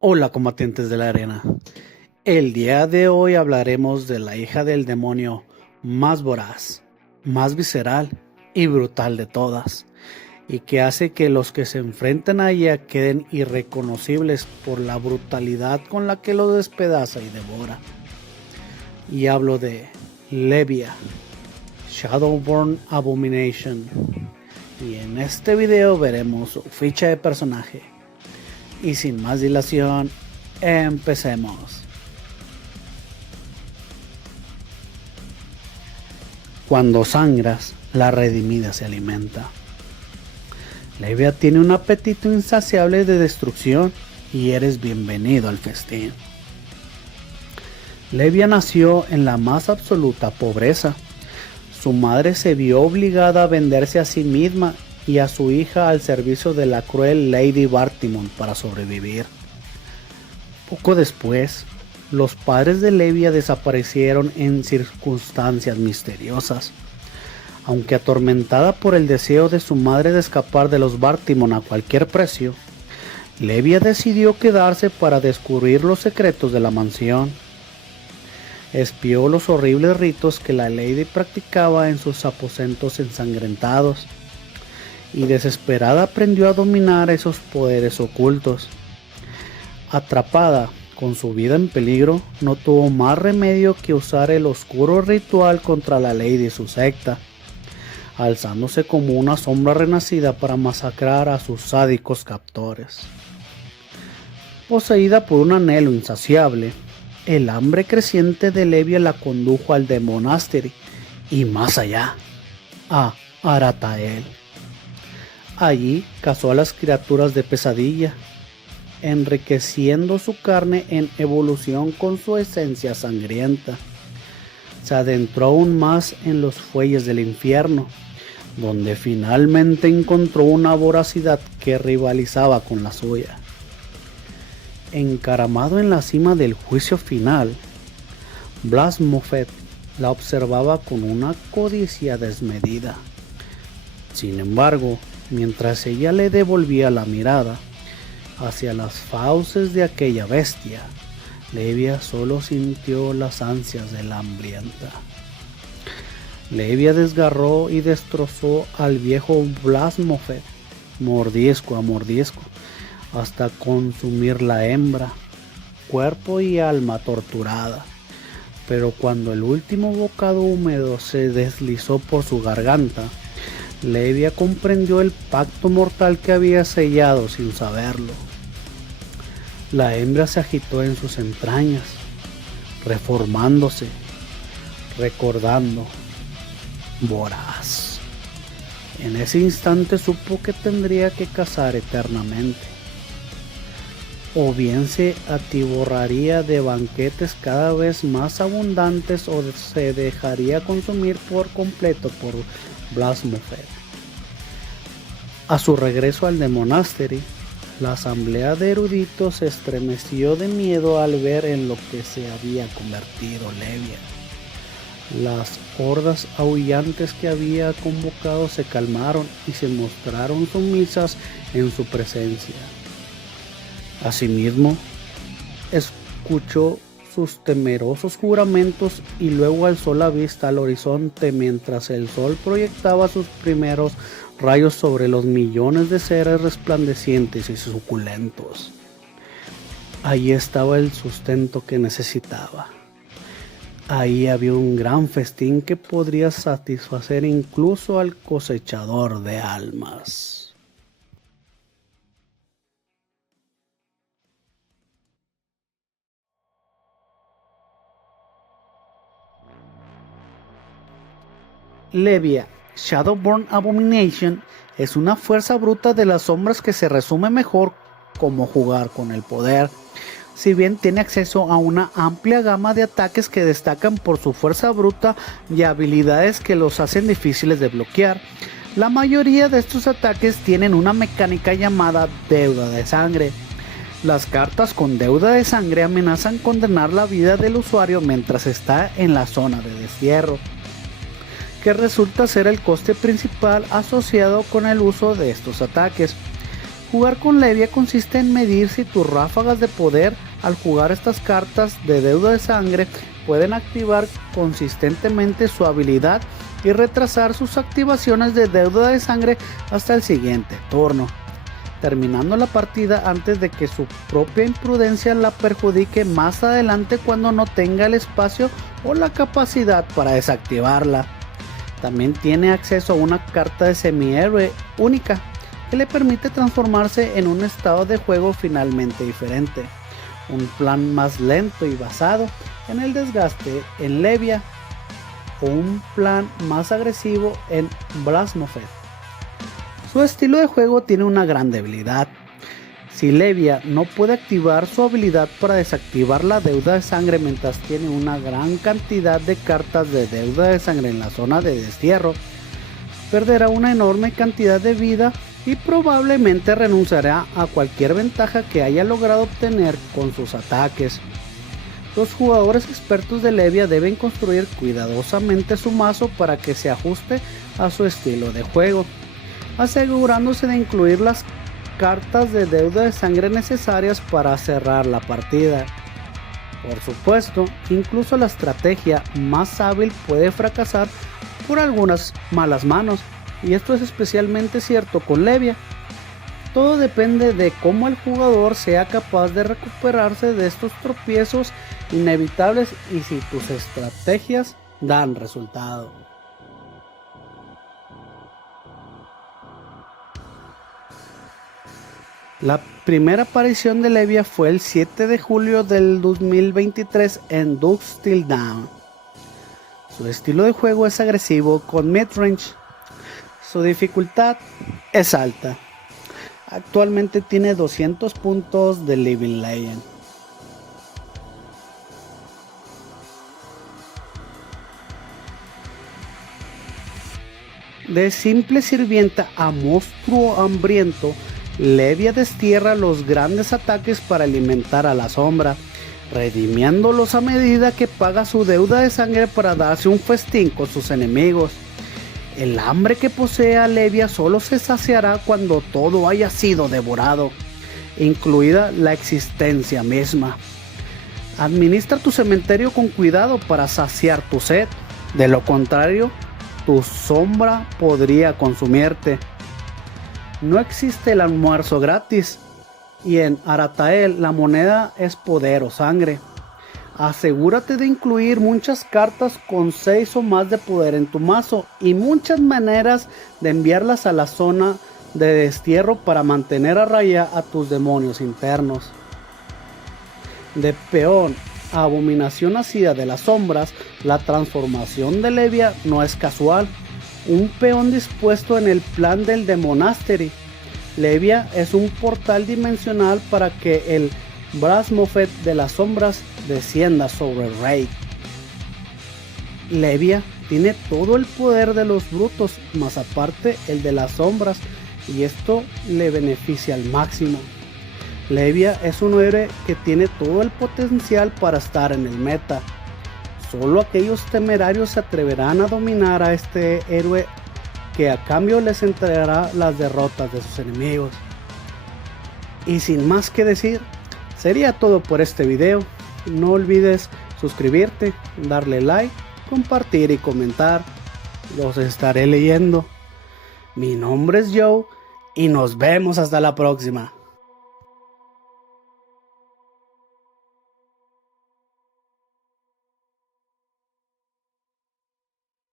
Hola combatientes de la arena, el día de hoy hablaremos de la hija del demonio más voraz, más visceral y brutal de todas, y que hace que los que se enfrentan a ella queden irreconocibles por la brutalidad con la que los despedaza y devora. Y hablo de Levia, Shadowborn Abomination, y en este video veremos su ficha de personaje. Y sin más dilación, empecemos. Cuando sangras, la redimida se alimenta. Levia tiene un apetito insaciable de destrucción y eres bienvenido al festín. Levia nació en la más absoluta pobreza. Su madre se vio obligada a venderse a sí misma y a su hija al servicio de la cruel Lady Bartimon para sobrevivir. Poco después, los padres de Levia desaparecieron en circunstancias misteriosas. Aunque atormentada por el deseo de su madre de escapar de los Bartimon a cualquier precio, Levia decidió quedarse para descubrir los secretos de la mansión. Espió los horribles ritos que la Lady practicaba en sus aposentos ensangrentados y desesperada aprendió a dominar esos poderes ocultos. Atrapada, con su vida en peligro, no tuvo más remedio que usar el oscuro ritual contra la Lady y su secta, alzándose como una sombra renacida para masacrar a sus sádicos captores. Poseída por un anhelo insaciable, el hambre creciente de Levia la condujo al The Monastery y más allá, a Aratael. Allí cazó a las criaturas de pesadilla, enriqueciendo su carne en evolución con su esencia sangrienta. Se adentró aún más en los fuelles del infierno, donde finalmente encontró una voracidad que rivalizaba con la suya. Encaramado en la cima del juicio final, Blasmofet la observaba con una codicia desmedida. Sin embargo, mientras ella le devolvía la mirada hacia las fauces de aquella bestia, Levia solo sintió las ansias de la hambrienta. Levia desgarró y destrozó al viejo Blasmofet, mordisco a mordisco, hasta consumir la hembra, cuerpo y alma torturada. Pero cuando el último bocado húmedo se deslizó por su garganta, Levia comprendió el pacto mortal que había sellado sin saberlo. La hembra se agitó en sus entrañas, reformándose, recordando, voraz. En ese instante supo que tendría que cazar eternamente. O bien se atiborraría de banquetes cada vez más abundantes o se dejaría consumir por completo por Blasmofet. A su regreso al The Monastery, la asamblea de eruditos se estremeció de miedo al ver en lo que se había convertido Levia. Las hordas aullantes que había convocado se calmaron y se mostraron sumisas en su presencia. Asimismo, escuchó sus temerosos juramentos y luego alzó la vista al horizonte mientras el sol proyectaba sus primeros rayos sobre los millones de seres resplandecientes y suculentos. Allí estaba el sustento que necesitaba. Ahí había un gran festín que podría satisfacer incluso al cosechador de almas. Levia, Shadowborn Abomination, es una fuerza bruta de las sombras que se resume mejor como jugar con el poder. Si bien tiene acceso a una amplia gama de ataques que destacan por su fuerza bruta y habilidades que los hacen difíciles de bloquear, la mayoría de estos ataques tienen una mecánica llamada deuda de sangre. Las cartas con deuda de sangre amenazan condenar la vida del usuario mientras está en la zona de destierro, que resulta ser el coste principal asociado con el uso de estos ataques. Jugar con Levia consiste en medir si tus ráfagas de poder al jugar estas cartas de deuda de sangre pueden activar consistentemente su habilidad y retrasar sus activaciones de deuda de sangre hasta el siguiente turno, terminando la partida antes de que su propia imprudencia la perjudique más adelante cuando no tenga el espacio o la capacidad para desactivarla. También tiene acceso a una carta de semihéroe única que le permite transformarse en un estado de juego finalmente diferente, un plan más lento y basado en el desgaste en Levia o un plan más agresivo en Blasmofet. Su estilo de juego tiene una gran debilidad. Si Levia no puede activar su habilidad para desactivar la deuda de sangre mientras tiene una gran cantidad de cartas de deuda de sangre en la zona de destierro, perderá una enorme cantidad de vida y probablemente renunciará a cualquier ventaja que haya logrado obtener con sus ataques. Los jugadores expertos de Levia deben construir cuidadosamente su mazo para que se ajuste a su estilo de juego, asegurándose de incluir las cartas de deuda de sangre necesarias para cerrar la partida. Por supuesto, incluso la estrategia más hábil puede fracasar por algunas malas manos, y esto es especialmente cierto con Levia. Todo depende de cómo el jugador sea capaz de recuperarse de estos tropiezos inevitables y si tus estrategias dan resultado. La primera aparición de Levia fue el 7 de julio del 2023 en Dusk Till Dawn. Su estilo de juego es agresivo con midrange. Su dificultad es alta. Actualmente tiene 200 puntos de Living Legend. De simple sirvienta a monstruo hambriento, Levia destierra los grandes ataques para alimentar a la sombra, redimiéndolos a medida que paga su deuda de sangre para darse un festín con sus enemigos. El hambre que posee a Levia solo se saciará cuando todo haya sido devorado, incluida la existencia misma. Administra tu cementerio con cuidado para saciar tu sed, de lo contrario, tu sombra podría consumirte. No existe el almuerzo gratis, y en Aratael la moneda es poder o sangre. Asegúrate de incluir muchas cartas con 6 o más de poder en tu mazo y muchas maneras de enviarlas a la zona de destierro para mantener a raya a tus demonios internos. De peón a abominación nacida de las sombras, la transformación de Levia no es casual. Un peón dispuesto en el plan del The Monastery. Levia es un portal dimensional para que el Blasmofet de las sombras descienda sobre Raid. Levia tiene todo el poder de los brutos, más aparte el de las sombras, y esto le beneficia al máximo. Levia es un héroe que tiene todo el potencial para estar en el meta. Solo aquellos temerarios se atreverán a dominar a este héroe, que a cambio les entregará las derrotas de sus enemigos. Y sin más que decir, sería todo por este video. No olvides suscribirte, darle like, compartir y comentar. Los estaré leyendo. Mi nombre es Joe y nos vemos hasta la próxima.